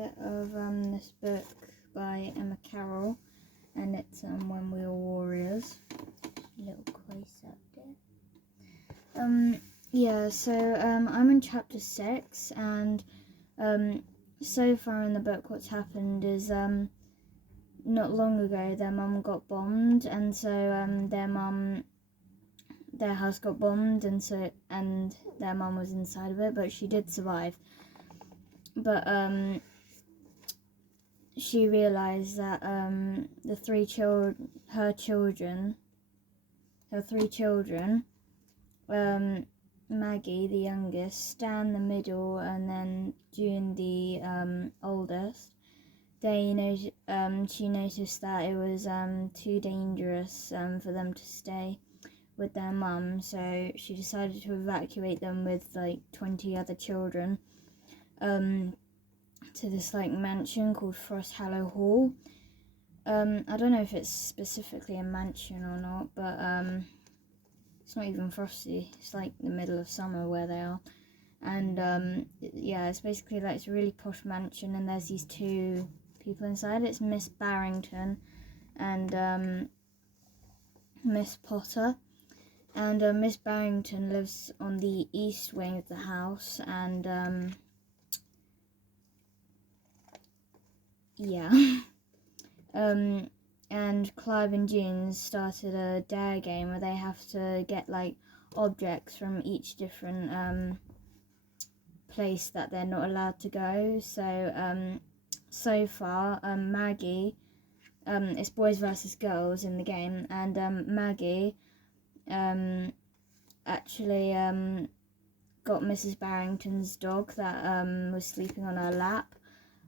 bit of this book by Carroll, and it's When We Were Warriors. A little close up there. I'm in chapter 6, and so far in the book what's happened is not long ago their mum got bombed, and so their house got bombed, and their mum was inside of it, but she did survive. But she realised that her three children, Maggie, the youngest, Stan, the middle, and then June, the oldest, she noticed that it was too dangerous for them to stay with their mum, so she decided to evacuate them with like 20 other children to this like mansion called Frost Hallow Hall. I don't know if it's specifically a mansion or not, but it's not even frosty. It's like the middle of summer where they are, and it's basically like it's a really posh mansion, and there's these two people inside. It's Miss Barrington and Miss Potter. And Miss Barrington lives on the east wing of the house, and and Clive and June started a dare game where they have to get like objects from each different place that they're not allowed to go. So far, Maggie, it's boys versus girls in the game, and Maggie actually got Mrs. Barrington's dog that was sleeping on her lap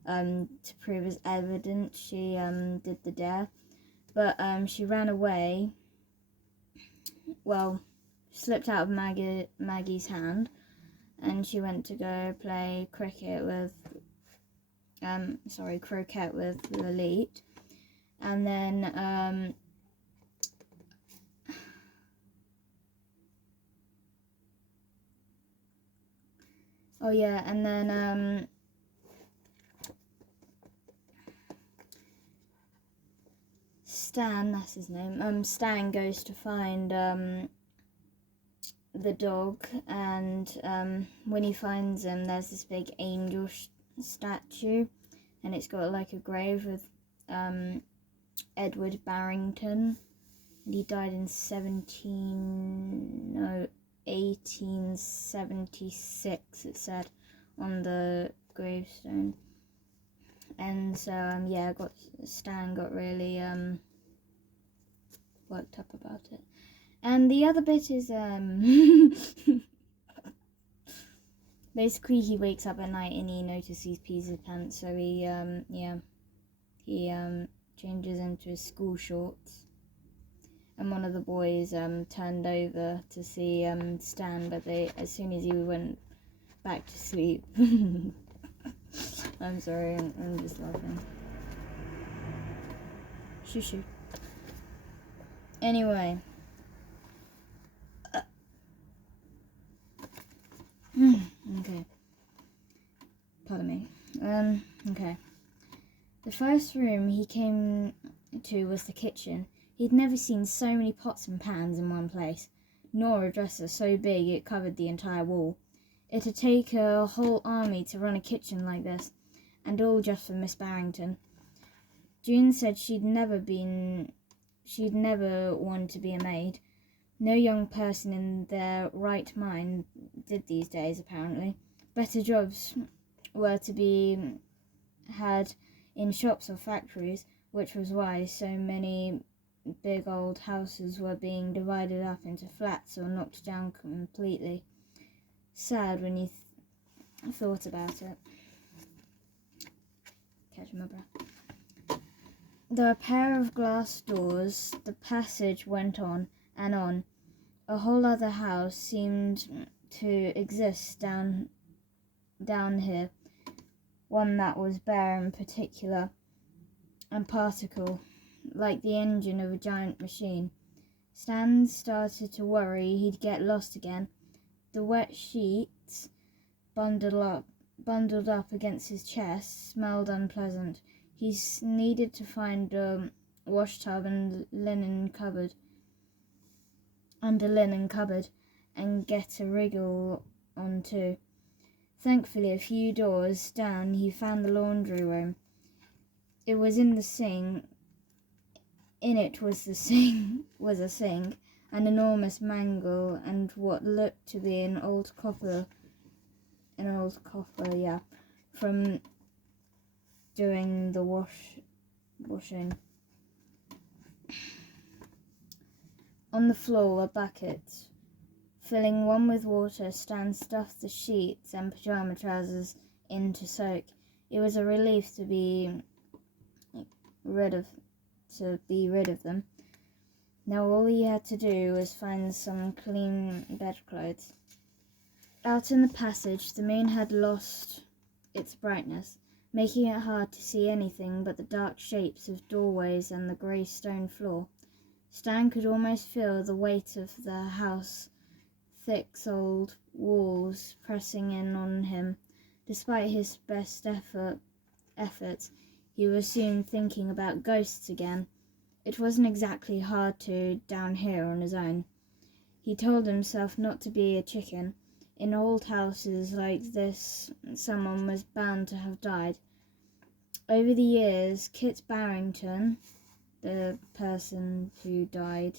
to prove as evidence she did the dare, but she ran away. Well, slipped out of Maggie's hand, and she went to go play croquet with Lelite, and then Stan, that's his name, Stan goes to find the dog, and when he finds him, there's this big angel statue, and it's got like a grave with Edward Barrington, and he died in 1876, it said on the gravestone. And so Stan got really worked up about it. And the other bit is basically he wakes up at night and he notices he pees his pants, so he changes into his school shorts. And one of the boys turned over to see Stan, but as soon as he went back to sleep, I'm sorry, I'm just laughing. Shoo. Anyway. Okay. Pardon me. Okay. The first room he came to was the kitchen. He'd never seen so many pots and pans in one place, nor a dresser so big it covered the entire wall. It'd take a whole army to run a kitchen like this, and all just for Miss Barrington. June said she'd never wanted to be a maid. No young person in their right mind did these days, apparently. Better jobs were to be had in shops or factories, which was why so many big old houses were being divided up into flats or knocked down completely. Sad when you thought about it. Catching my breath. There were a pair of glass doors. The passage went on and on. A whole other house seemed to exist down here. One that was bare and particular and particle, like the engine of a giant machine. Stan started to worry he'd get lost again. The wet sheets bundled up bundled up against his chest, smelled unpleasant. He needed to find a wash tub and a linen cupboard, and get a wriggle on too. Thankfully, a few doors down, he found the laundry room. It was in the sink. In it was a sink, an enormous mangle, and what looked to be an old copper, from doing the washing. On the floor, a bucket. Filling one with water, Stan stuffed the sheets and pyjama trousers in to soak. It was a relief to be rid of them. Now all he had to do was find some clean bedclothes. Out in the passage, the moon had lost its brightness, making it hard to see anything but the dark shapes of doorways and the grey stone floor. Stan could almost feel the weight of the house, thick old walls pressing in on him. Despite his best efforts, he was soon thinking about ghosts again. It wasn't exactly hard to down here on his own. He told himself not to be a chicken. In old houses like this, someone was bound to have died. Over the years, Kit Barrington, the person who died,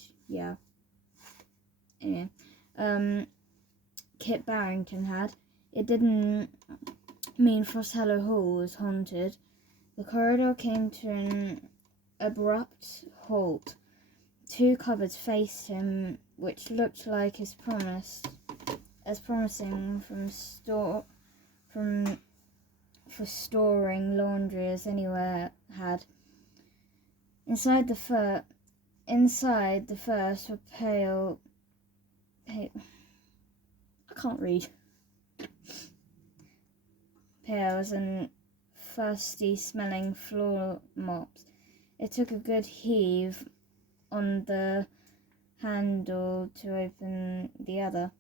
Kit Barrington had. It didn't mean Frost Hollow Hall was haunted. The corridor came to an abrupt halt. Two cupboards faced him, which looked like as promising for storing laundry as anywhere had. Inside the first were pails and fusty smelling floor mops. It took a good heave on the handle to open the other.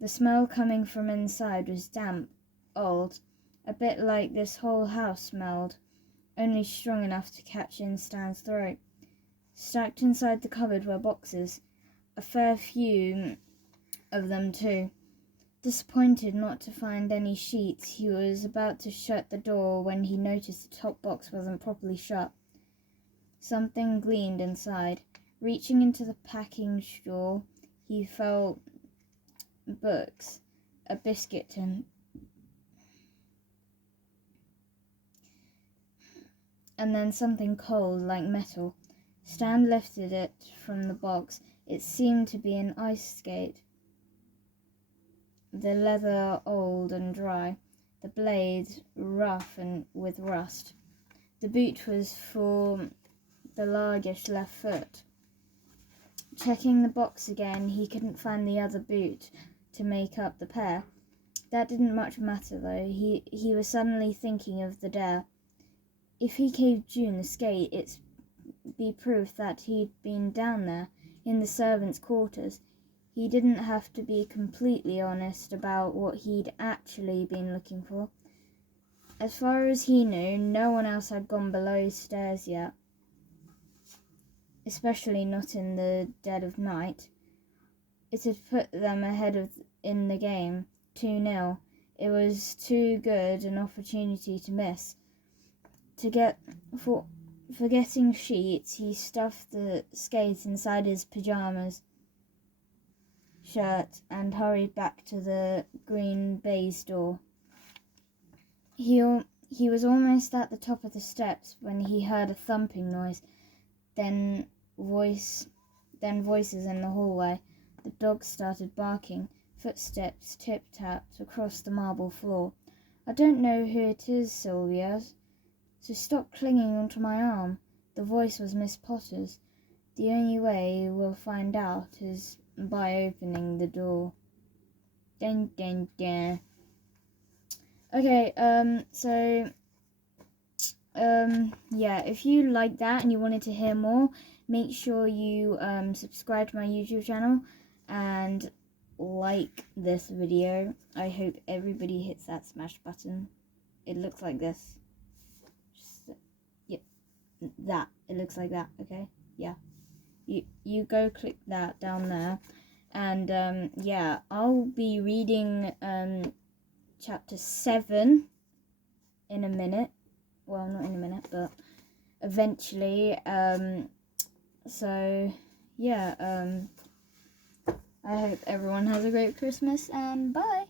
The smell coming from inside was damp, old, a bit like this whole house smelled, only strong enough to catch in Stan's throat. Stacked inside the cupboard were boxes, a fair few of them too. Disappointed not to find any sheets, he was about to shut the door when he noticed the top box wasn't properly shut. Something gleamed inside. Reaching into the packing straw, he felt books, a biscuit tin, and then something cold like metal. Stan lifted it from the box. It seemed to be an ice skate. The leather old and dry, the blade rough and with rust. The boot was for the largish left foot. Checking the box again, he couldn't find the other boot to make up the pair. That didn't much matter though. He was suddenly thinking of the dare. If he gave June the skate, it'd be proof that he'd been down there, in the servants' quarters. He didn't have to be completely honest about what he'd actually been looking for. As far as he knew, no one else had gone below stairs yet, especially not in the dead of night. It had put them ahead in the game, 2-0. It was too good an opportunity to miss. Forgetting sheets, he stuffed the skates inside his pyjamas shirt and hurried back to the green baize door. He was almost at the top of the steps when he heard a thumping noise, then voices in the hallway. The dog started barking. Footsteps tip-tapped across the marble floor. "I don't know who it is, Sylvia, so stop clinging onto my arm." The voice was Miss Potter's. "The only way we'll find out is by opening the door." Dun, dun, dun. Okay, if you like that and you wanted to hear more, make sure you subscribe to my YouTube channel and like this video. I hope everybody hits that smash button. It looks like this. Just, yep, that. It looks like that, okay? Yeah. You go click that down there. And yeah, I'll be reading chapter 7 in a minute. Well, not in a minute, but eventually. So yeah, I hope everyone has a great Christmas, and bye.